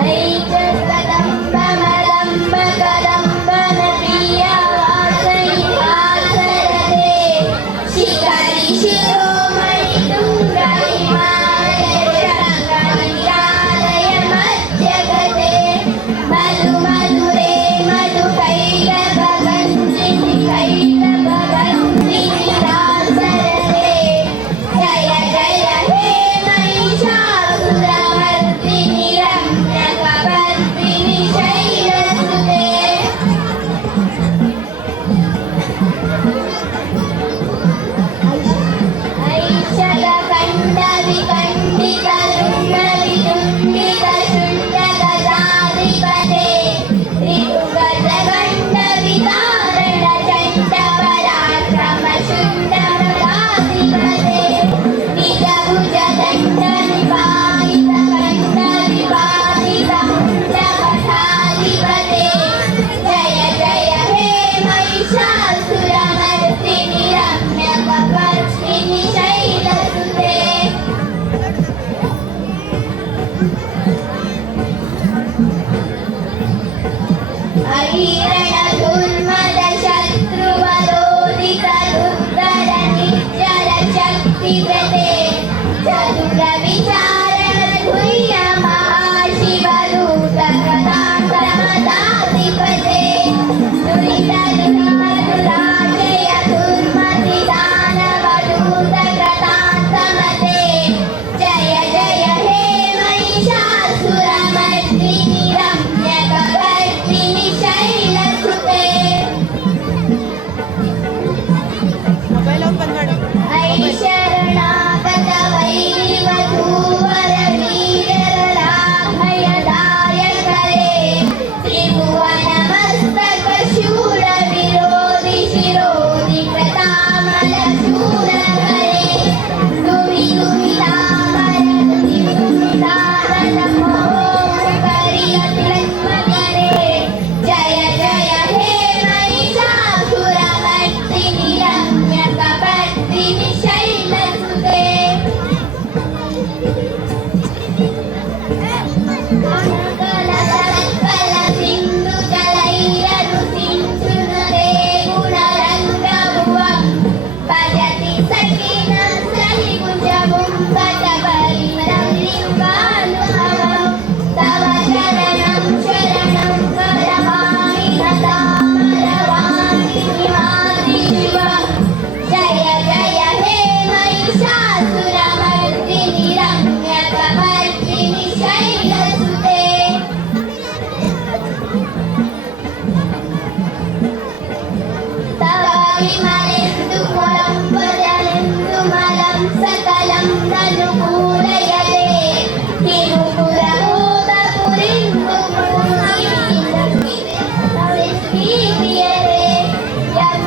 Ainda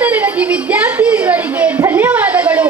தெருவின் विद्यार्थी들에게 ధన్యవాదాలు